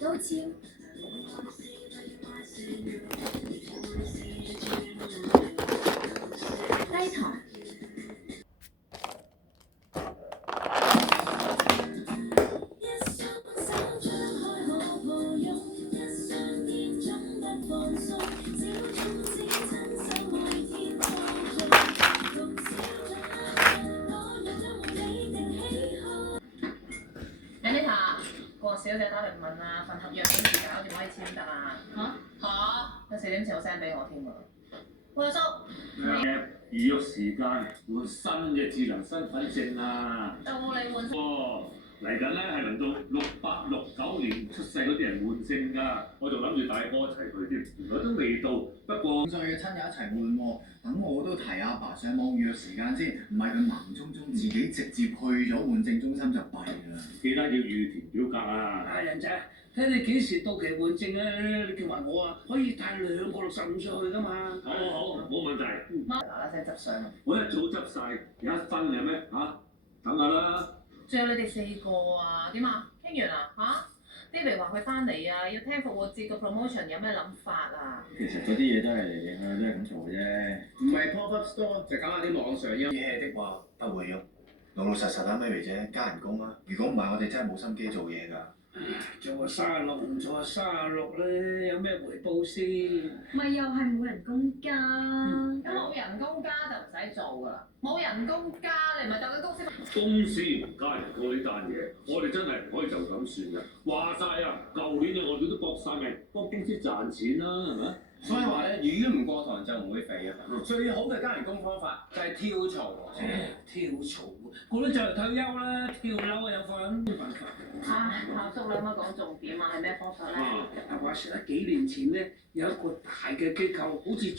高超。低糖。Anita，個小姐打嚟問啊，份合約幾時搞掂可以簽得啊？有4點前我 send 俾我添喎。喂，阿叔。預約時間換新嘅智能身份證啊！到你換。嚟緊咧係輪到6869年出世嗰啲人換證㗎，我仲諗住大哥一齊去添，原來都未到。不過5歲嘅親友一齊換喎，等我都提阿爸上網預約時間先，唔係佢盲衝衝自己直接去咗換證中心就弊啦。記得要預填表格啊！大人仔，睇你幾時到期換證啊？你叫埋我啊，可以帶2個65歲去㗎嘛。好，冇問題。嗱嗱聲執相。我一早執晒，有1分嘅咩嚇？等下啦。仲有你哋4個啊？點啊？傾完啊？David 話佢翻嚟啊，要聽復活節個 promotion 有咩諗法啊？其實嗰啲嘢都係咁做嘅啫。唔係 pop up store 就搞下啲網上嘢。嘢的話不會喐，老老實實啦，Mary姐加人工啊！如果唔係，我哋真係冇心機做嘢㗎。做下36唔做下36咧，有咩回報先？咪又係冇人工加。咁冇人工加就唔使做㗎啦，冇人工加你咪就緊公司。公司唔加人工呢單嘢，我哋真係唔可以就咁算㗎。話晒啊，舊年啊我哋都搏晒命幫公司賺錢啦，係咪？所以話咧，魚唔過塘就唔會肥啊！最好嘅加人工方法就係跳槽。跳槽，個都就嚟退休啦，跳樓啊有份。校叔你可唔可以講重點啊？係咩方法咧？話說啊，幾年前咧有一個大嘅機構，好似